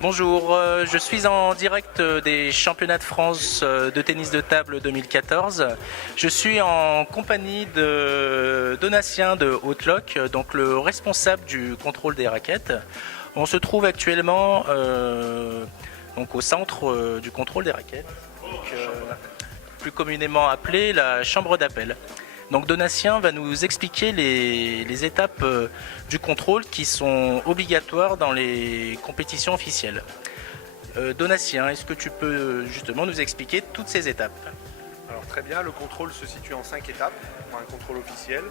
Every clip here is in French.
Bonjour, je suis en direct des championnats de France de tennis de table 2014. Je suis en compagnie de Donatien de Outlock, donc le responsable du contrôle des raquettes. On se trouve actuellement donc au centre du contrôle des raquettes, donc, plus communément appelé la chambre d'appel. Donc Donatien va nous expliquer les étapes du contrôle qui sont obligatoires dans les compétitions officielles. Donatien, est-ce que tu peux justement nous expliquer toutes ces étapes? Alors très bien, le contrôle se situe en 5 étapes pour un contrôle officiel.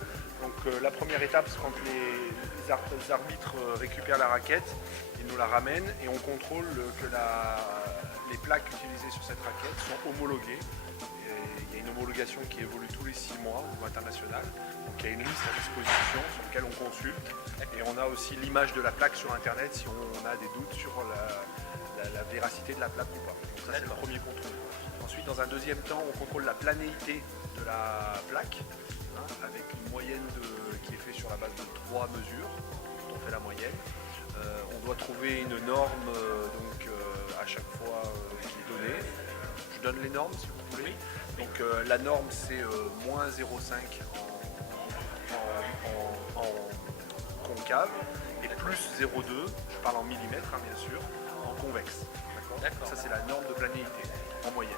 Donc la première étape, c'est quand les arbitres récupèrent la raquette, ils nous la ramènent et on contrôle que les plaques utilisées sur cette raquette sont homologuées. Il y a une homologation qui évolue tous les 6 mois au niveau international. Donc il y a une liste à disposition sur laquelle on consulte. Et on a aussi l'image de la plaque sur internet si on a des doutes sur la véracité de la plaque ou pas. Donc ça c'est le premier contrôle. Ensuite, dans un deuxième temps, on contrôle la planéité de la plaque, avec une moyenne qui est faite sur la base de 3 mesures, quand on fait la moyenne. On doit trouver une norme à chaque fois qui est donnée. Je donne les normes si vous voulez. Donc la norme c'est moins 0,5 en concave et plus 0,2, je parle en millimètres bien sûr, en convexe. D'accord. Ça c'est la norme de planéité en moyenne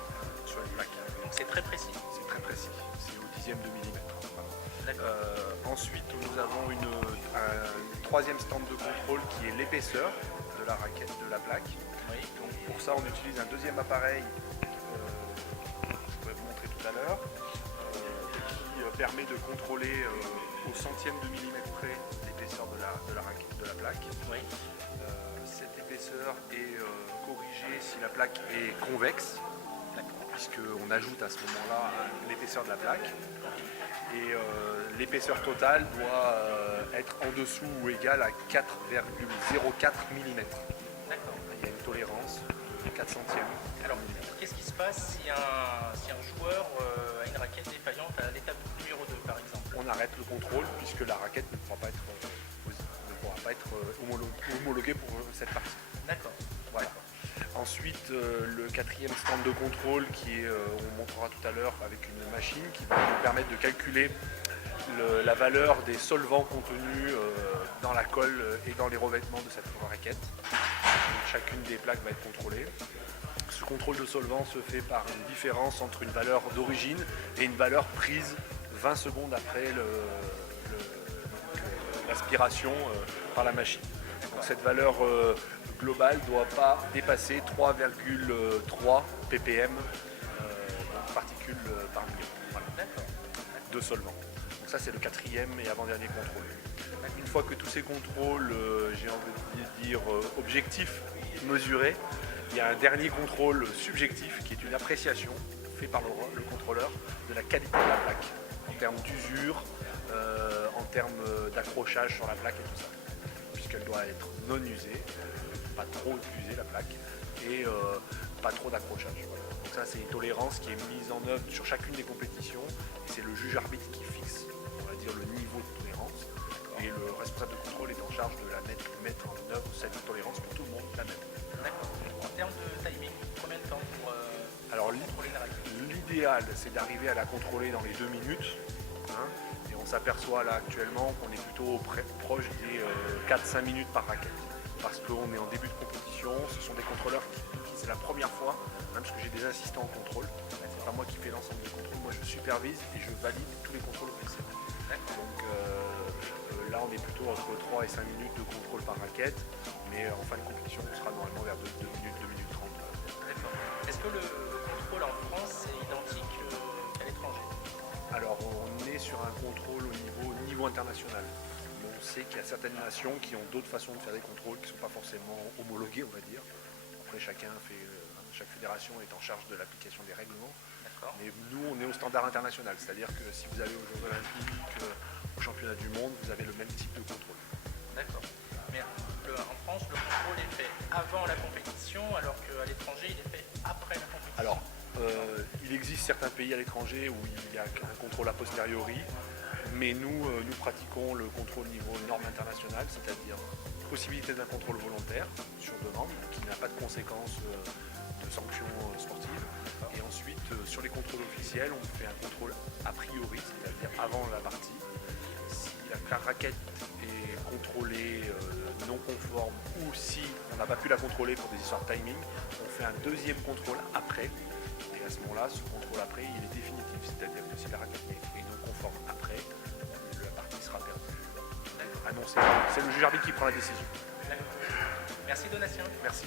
sur une plaque. Donc c'est très précis. C'est très précis, c'est au dixième de millimètre. Ensuite nous avons une troisième stand de contrôle qui est l'épaisseur de la raquette, de la plaque. Oui. Donc pour ça on utilise un deuxième appareil que je pourrais vous montrer tout à l'heure qui permet de contrôler au centième de millimètre près l'épaisseur de la plaque. Oui. Cette épaisseur est corrigée si la plaque est convexe, puisqu'on ajoute à ce moment-là l'épaisseur de la plaque. Et l'épaisseur totale doit être en dessous ou égale à 4,04 mm. D'accord. Il y a une tolérance de 4 centièmes. Alors, qu'est-ce qui se passe si un joueur a une raquette défaillante à l'étape numéro 2 par exemple? On arrête le contrôle puisque la raquette ne pourra pas être homologuée pour cette partie. D'accord. Voilà. Ensuite, le quatrième stand de contrôle on montrera tout à l'heure avec une machine qui va nous permettre de calculer la valeur des solvants contenus dans la colle et dans les revêtements de cette raquette. Donc, chacune des plaques va être contrôlée. Ce contrôle de solvant se fait par une différence entre une valeur d'origine et une valeur prise 20 secondes après l'aspiration par la machine. Donc, cette valeur globale ne doit pas dépasser 3,3 ppm particules par million. Voilà. De solvant. Donc ça c'est le quatrième et avant-dernier contrôle. Une fois que tous ces contrôles, j'ai envie de dire objectifs, mesurés, il y a un dernier contrôle subjectif qui est une appréciation faite par le contrôleur de la qualité de la plaque en termes d'usure, en termes d'accrochage sur la plaque et tout ça. Puisqu'elle doit être non usée, pas trop usée la plaque et pas trop d'accrochage. Voilà. Donc ça c'est une tolérance qui est mise en œuvre sur chacune des compétitions et c'est le juge arbitre qui fixe, on va dire, le niveau de tolérance et le responsable de contrôle est en charge de mettre en œuvre cette tolérance pour tout le monde la même. D'accord. En termes de timing, combien de temps pour contrôler la raquette? L'idéal c'est d'arriver à la contrôler dans les 2 minutes. Et on s'aperçoit là actuellement qu'on est plutôt proche des 4-5 minutes par raquette. Parce qu'on est en début de compétition, ce sont des contrôleurs qui c'est la première fois, parce que j'ai des assistants en contrôle. C'est pas moi qui fais l'ensemble des contrôles, moi je supervise et je valide tous les contrôles officiels. Donc là on est plutôt entre 3 et 5 minutes de contrôle par raquette, mais en fin de compétition on sera normalement vers 2 minutes, 2 minutes 30. D'accord. Est-ce que le contrôle en France est identique qu'à l'étranger? Alors on est sur un contrôle au niveau international. On sait qu'il y a certaines nations qui ont d'autres façons de faire des contrôles qui ne sont pas forcément homologuées, on va dire. Après chaque fédération est en charge de l'application des règlements. Mais nous on est au standard international, c'est-à-dire que si vous allez aux Jeux Olympiques, au championnat du monde, vous avez le même type de contrôle. D'accord. Mais en France, le contrôle est fait avant la compétition, alors qu'à l'étranger, il est fait après la compétition. Alors, il existe certains pays à l'étranger où il y a un contrôle a posteriori. Mais nous pratiquons le contrôle niveau norme internationale, c'est-à-dire possibilité d'un contrôle volontaire sur demande, qui n'a pas de conséquences de sanctions sportives. Et ensuite, sur les contrôles officiels, on fait un contrôle a priori, c'est-à-dire avant la partie. Si la raquette est contrôlée non conforme ou si on n'a pas pu la contrôler pour des histoires de timing, on fait un deuxième contrôle après. Et à ce moment-là, ce contrôle après, il est définitif. C'est-à-dire que si la raquette est non conforme après, la partie sera perdue. Ah non, c'est le juge arbitre qui prend la décision. Merci Donatien. Merci.